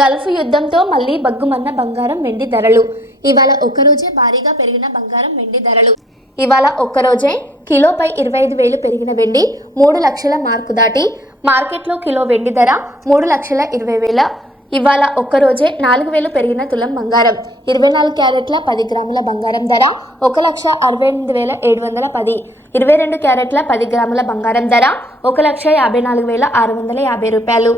Gulf యుద్ధంతో మళ్లీ బగ్గుమన్న బంగారం వెండి ధరలు. ఇవాళ ఒక్కరోజే భారీగా పెరిగిన బంగారం వెండి ధరలు. ఇవాళ ఒక్కరోజే కిలోపై 25,000 పెరిగిన వెండి 3 లక్షల మార్కు దాటి మార్కెట్లో కిలో వెండి ధర 3,20,000. ఇవాళ ఒక్కరోజే 4,000 పెరిగిన తులం బంగారం. 24 క్యారెట్ల 10 గ్రాముల బంగారం ధర 1,68,710. 22 క్యారెట్ల 10 గ్రాముల బంగారం ధర 1,54,650 రూపాయలు.